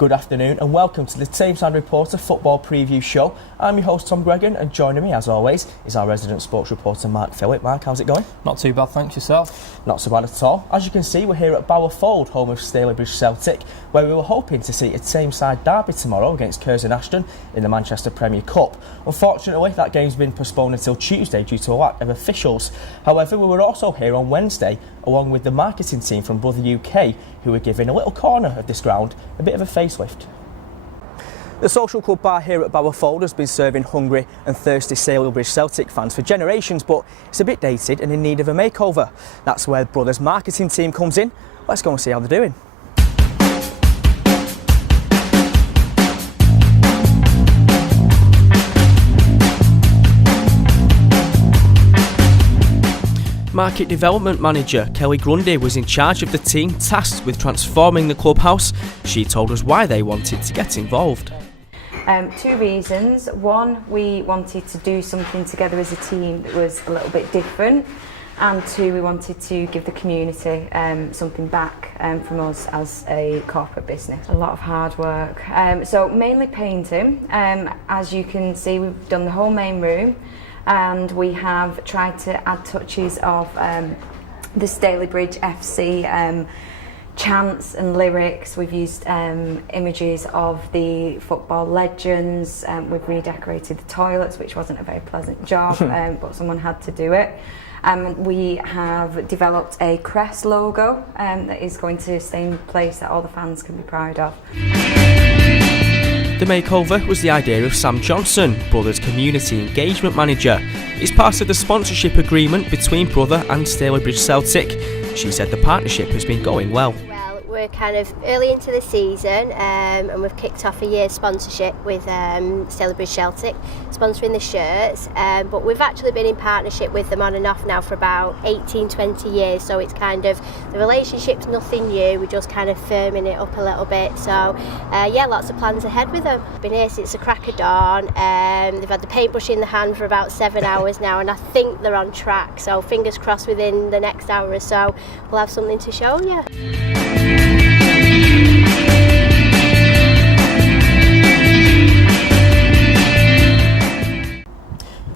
Good afternoon and welcome to the Tameside Reporter Football Preview show. I'm your host Tom Greggan and joining me as always is our resident sports reporter Mark Phillip. Mark, how's it going? Not too bad, thanks. Yourself? Not so bad at all. As you can see, we're here at Bowerfold, home of Stalybridge Celtic, where we were hoping to see a Tameside derby tomorrow against Curzon Ashton in the Manchester Premier Cup. Unfortunately, that game's been postponed until Tuesday due to a lack of officials. However, we were also here on Wednesday along with the marketing team from Brother UK, who were giving a little corner of this ground a bit of a facelift. The social club bar here at Bowerfold has been serving hungry and thirsty Stalybridge Celtic fans for generations, but it's a bit dated and in need of a makeover. That's where Brothers marketing team comes in. Let's go and see how they're doing. Market Development Manager Kelly Grundy was in charge of the team tasked with transforming the clubhouse. She told us why they wanted to get involved. Two reasons. One, we wanted to do something together as a team that was a little bit different, and two, we wanted to give the community something back from us as a corporate business. A lot of hard work. So mainly painting. As you can see, we've done the whole main room. And we have tried to add touches of the Stalybridge F.C. Chants and lyrics. We've used images of the football legends. We've redecorated the toilets, which wasn't a very pleasant job, but someone had to do it. We have developed a crest logo that is going to stay in place that all the fans can be proud of. The makeover was the idea of Sam Johnson, Brothers Community Engagement Manager. It's part of the sponsorship agreement between Brother and Stalybridge Celtic. She said the partnership has been going well. We're kind of early into the season and we've kicked off a year's sponsorship with Stalybridge Celtic, sponsoring the shirts, but we've actually been in partnership with them on and off now for about 18-20 years, so it's kind of, the relationship's nothing new, we're just kind of firming it up a little bit, so yeah, lots of plans ahead with them. Been here since the crack of dawn, they've had the paintbrush in the hand for about 7 hours now, and I think they're on track, so fingers crossed within the next hour or so we'll have something to show you.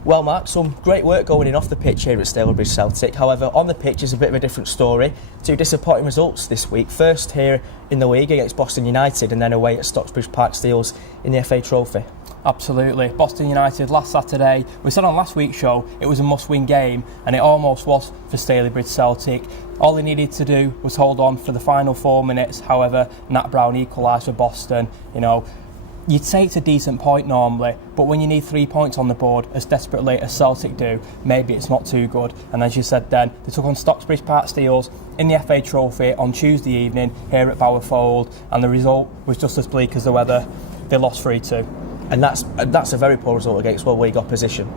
Well, Mark, some great work going in off the pitch here at Stalybridge Celtic. However, on the pitch is a bit of a different story. Two disappointing results this week. First here in the league against Boston United and then away at Stocksbridge Park Steels in the FA Trophy. Absolutely. Boston United last Saturday, we said on last week's show it was a must-win game, and it almost was for Stalybridge Celtic. All they needed to do was hold on for the final 4 minutes. However, Nat Brown equalised for Boston. You know, you'd say it's a decent point normally, but when you need 3 points on the board as desperately as Celtic do, maybe it's not too good. And as you said then, they took on Stocksbridge Park Steels in the FA Trophy on Tuesday evening here at Bowerfold, and the result was just as bleak as the weather. They lost 3-2. And that's a very poor result against World League opposition.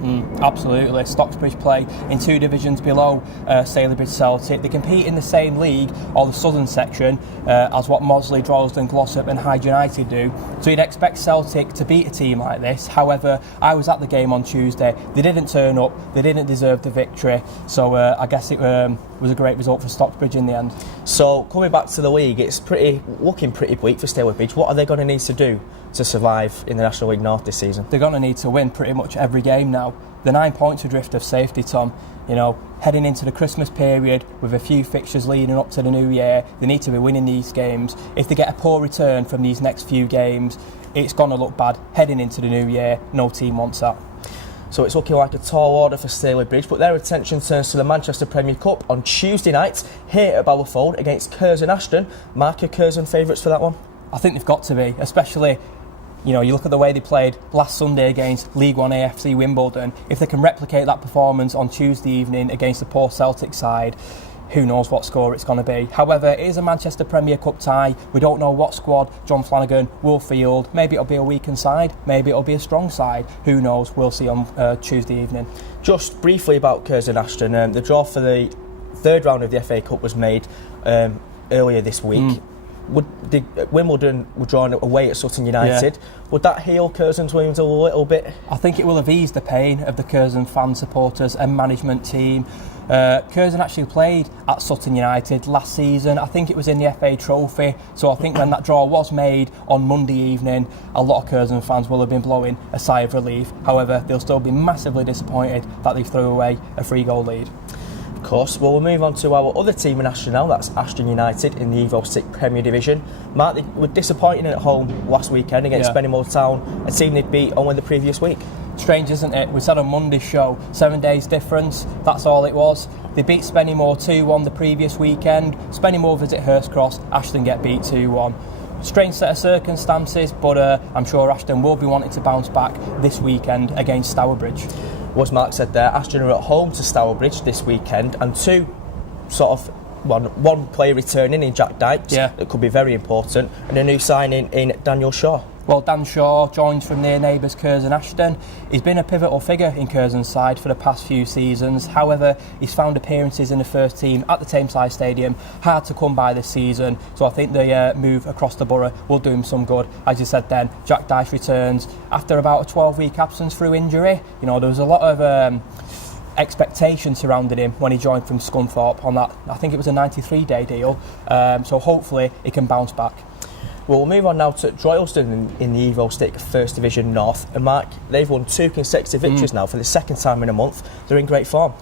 Absolutely. Stocksbridge play in 2 divisions below Stalybridge Celtic. They compete in the same league, or the southern section, as what Mossley, Droylsden, Glossop and Hyde United do. So you'd expect Celtic to beat a team like this. However, I was at the game on Tuesday. They didn't turn up. They didn't deserve the victory. So I guess it was a great result for Stocksbridge in the end. So coming back to the league, it's looking pretty bleak for Stalybridge. What are they going to need to do to survive in the National League North this season? They're going to need to win pretty much every game now. The 9 points adrift of safety, Tom. You know, heading into the Christmas period with a few fixtures leading up to the new year, they need to be winning these games. If they get a poor return from these next few games, it's going to look bad heading into the new year. No team wants that. So it's looking like a tall order for Stalybridge, but their attention turns to the Manchester Premier Cup on Tuesday night here at Bowerfold against Curzon Ashton. Mark, your Curzon favourites for that one? I think they've got to be, especially, you know, you look at the way they played last Sunday against League One AFC Wimbledon. If they can replicate that performance on Tuesday evening against the poor Celtic side, who knows what score it's going to be. However, it is a Manchester Premier Cup tie. We don't know what squad John Flanagan will field. Maybe it'll be a weakened side, maybe it'll be a strong side. Who knows? We'll see on Tuesday evening. Just briefly about Curzon Ashton, the draw for the third round of the FA Cup was made earlier this week. Wimbledon were drawn away at Sutton United. Would that heal Curzon's wounds a little bit? I think it will have eased the pain of the Curzon fan supporters and management team. Curzon actually played at Sutton United last season. I think it was in the FA Trophy. So I think when that draw was made on Monday evening, a lot of Curzon fans will have been blowing a sigh of relief. However, they'll still be massively disappointed that they threw away a 3-goal lead. Of course. Well, we'll move on to our other team in Ashton now. That's Ashton United in the Evo-Stik Premier Division. Mark, they were disappointing at home last weekend against Spennymoor Town, a team they'd beat only the previous week. Strange, isn't it? We said on Monday's show, 7 days difference, that's all it was. They beat Spennymoor 2-1 the previous weekend. Spennymoor visit Hurst Cross, Ashton get beat 2-1. Strange set of circumstances, but I'm sure Ashton will be wanting to bounce back this weekend against Stourbridge. Well, as Mark said there, Ashton are at home to Stourbridge this weekend, and one player returning in Jack Dykes that could be very important, and a new signing in Daniel Shaw. Well, Dan Shaw joins from near neighbours Curzon Ashton. He's been a pivotal figure in Curzon's side for the past few seasons. However, he's found appearances in the first team at the Tameside Stadium hard to come by this season. So I think the move across the borough will do him some good. As you said then, Jack Dyche returns after about a 12-week absence through injury. You know, there was a lot of expectation surrounding him when he joined from Scunthorpe on that. I think it was a 93-day deal. So hopefully he can bounce back. Well, we'll move on now to Droylsden in the Evo-Stik First Division North. And Mark, they've won 2 consecutive victories now for the second time in a month. They're in great form.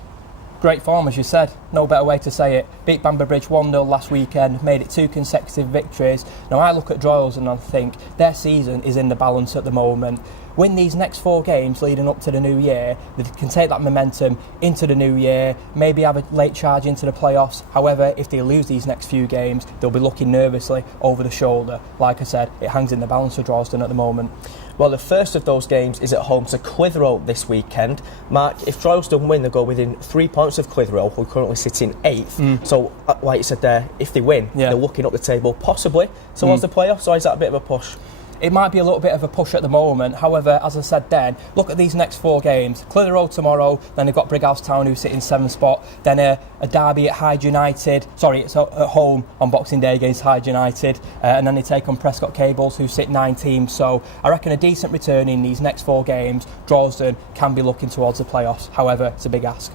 Great form, as you said. No better way to say it. Beat Bamberbridge 1-0 last weekend, made it 2 consecutive victories. Now, I look at Droylsden and I think their season is in the balance at the moment. Win these next 4 games leading up to the new year, they can take that momentum into the new year, maybe have a late charge into the playoffs. However, if they lose these next few games, they'll be looking nervously over the shoulder. Like I said, it hangs in the balance for Droylsden at the moment. Well, the first of those games is at home to Clitheroe this weekend. Mark, if Droylsden win, they'll go within 3 points of Clitheroe, who are currently sitting 8th. So, like you said there, if they win, they're looking up the table, possibly towards the playoffs, or is that a bit of a push? It might be a little bit of a push at the moment. However, as I said then, look at these next 4 games. Clitheroe tomorrow, then they've got Brighouse Town who sit in 7th spot, then a derby at Hyde United, at home on Boxing Day against Hyde United, and then they take on Prescot Cables who sit 19th. So I reckon a decent return in these next 4 games. Droylsden can be looking towards the playoffs. However, it's a big ask.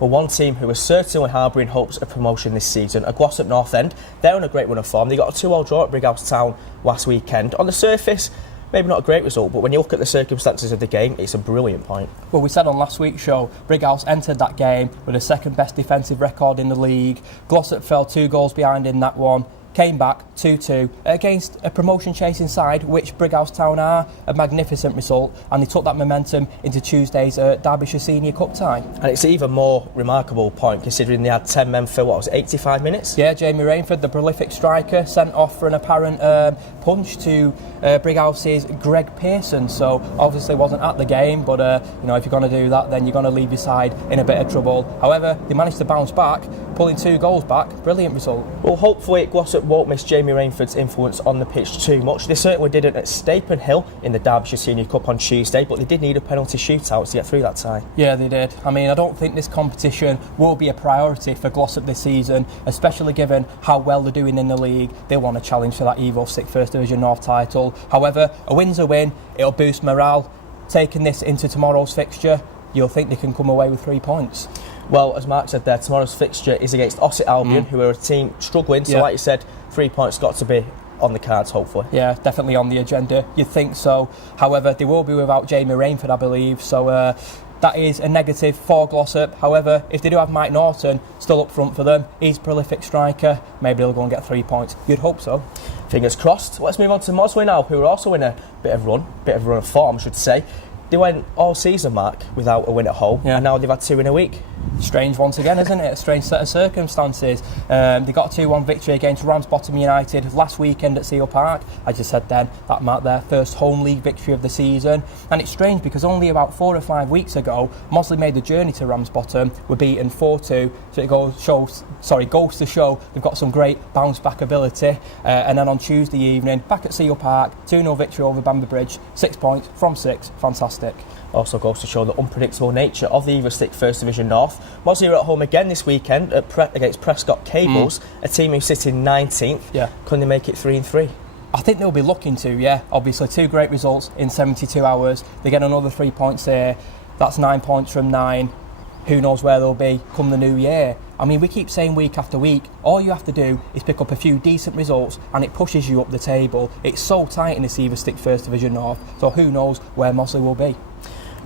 Well, one team who is certainly harbouring hopes of promotion this season are Glossop North End. They're on a great run of form. They got a 2-2 draw at Brighouse Town last weekend. On the surface, maybe not a great result, but when you look at the circumstances of the game, it's a brilliant point. Well, we said on last week's show, Brighouse entered that game with a second best defensive record in the league. Glossop fell 2 goals behind in that one. Came back 2-2 against a promotion chasing side, which Brighouse Town are. A magnificent result, and they took that momentum into Tuesday's Derbyshire Senior Cup tie. And it's even more remarkable point considering they had 10 men for 85 minutes? Yeah, Jamie Rainford, the prolific striker, sent off for an apparent punch to Brighouse's Greg Pearson. So obviously wasn't at the game, but if you're going to do that, then you're going to leave your side in a bit of trouble. However, they managed to bounce back, pulling 2 goals back. Brilliant result. Well, hopefully Glossop won't miss Jamie Rainford's influence on the pitch too much. They certainly didn't at Stapenhill in the Derbyshire Senior Cup on Tuesday, but they did need a penalty shootout to get through that tie. Yeah, they did. I mean, I don't think this competition will be a priority for Glossop this season, especially given how well they're doing in the league. They want a challenge for that Evo-Stik First Division North title. However, a win's a win. It'll boost morale. Taking this into tomorrow's fixture, you'll think they can come away with 3 points. Well, as Mark said there, tomorrow's fixture is against Ossett Albion, who are a team struggling. So, like you said, 3 points got to be on the cards, hopefully. Yeah, definitely on the agenda. You'd think so. However, they will be without Jamie Rainford, I believe. So that is a negative for Glossop. However, if they do have Mike Norton still up front for them, he's a prolific striker. Maybe they'll go and get 3 points. You'd hope so. Fingers crossed. Let's move on to Mossley now, who are also in a bit of run of form, I should say. They went all season, Mark, without a win at home, and now they've had 2 in a week. Strange once again, isn't it? A strange set of circumstances. They got a 2-1 victory against Ramsbottom United last weekend at Seal Park. I just said then, that marked their first home league victory of the season. And it's strange because only about 4 or 5 weeks ago, Mossley made the journey to Ramsbottom, were beaten 4-2. So it goes to show they've got some great bounce back ability. And then on Tuesday evening, back at Seal Park, 2-0 victory over Bamberbridge, 6 points from 6. Fantastic. Also goes to show the unpredictable nature of the Evo-Stik First Division North. Mossley are at home again this weekend against Prescot Cables, a team who sit in 19th. Yeah. Can they make it 3-3? I think they'll be looking to, yeah. Obviously, 2 great results in 72 hours. They get another 3 points here. That's 9 points from 9. Who knows where they'll be come the new year. I mean, we keep saying week after week, all you have to do is pick up a few decent results and it pushes you up the table. It's so tight in this Evo-Stik First Division North, so who knows where Mossley will be.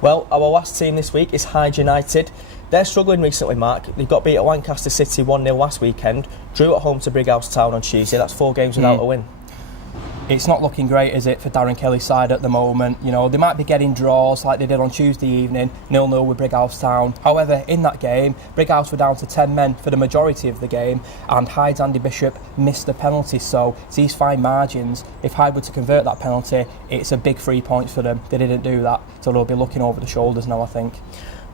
Well, our last team this week is Hyde United. They're struggling recently, Mark. They've got beat at Lancaster City 1-0 last weekend, drew at home to Brighouse Town on Tuesday. That's 4 games without a win. It's not looking great, is it, for Darren Kelly's side at the moment? You know, they might be getting draws like they did on Tuesday evening, 0-0 with Brighouse Town. However, in that game, Brighouse were down to 10 men for the majority of the game, and Hyde's Andy Bishop missed the penalty, so it's these fine margins. If Hyde were to convert that penalty, it's a big 3 points for them. They didn't do that, so they'll be looking over the shoulders now, I think.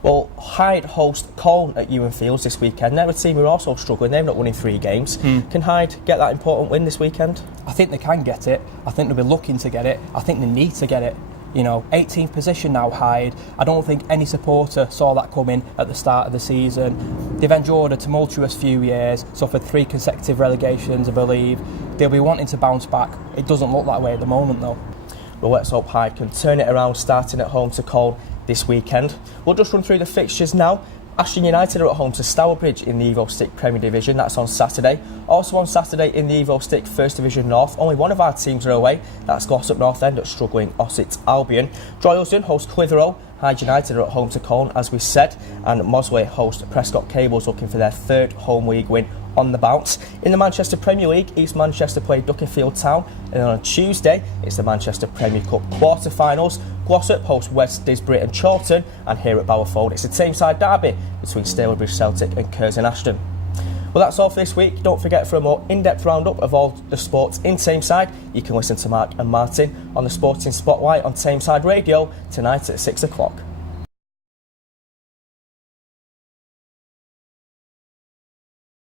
Well, Hyde host Colne at Ewan Fields this weekend. They're a team who are also struggling. They've not won in 3 games. Can Hyde get that important win this weekend? I think they can get it. I think they'll be looking to get it. I think they need to get it. You know, 18th position now, Hyde. I don't think any supporter saw that coming at the start of the season. They've endured a tumultuous few years, suffered 3 consecutive relegations, I believe. They'll be wanting to bounce back. It doesn't look that way at the moment, though. Well, let's hope Hyde can turn it around, starting at home to Colne this weekend. We'll just run through the fixtures now. Ashton United are at home to Stourbridge in the Evo-Stik Premier Division. That's on Saturday. Also on Saturday in the Evo-Stik First Division North, only one of our teams are away. That's Glossop North End at struggling Ossett Albion. Droylsden host Clitheroe. Hyde United are at home to Colne, as we said, and Mossley host Prescot Cables, looking for their 3rd home league win on the bounce. In the Manchester Premier League, East Manchester play Duckerfield Town, and on Tuesday it's the Manchester Premier Cup quarter-finals. Glossop host West Disbury and Chorlton, and here at Bowerfold it's a Tameside derby between Stalybridge Celtic and Curzon Ashton. Well, that's all for this week. Don't forget, for a more in-depth roundup of all the sports in Tameside, you can listen to Mark and Martin on the Sporting Spotlight on Tameside Radio tonight at 6 o'clock.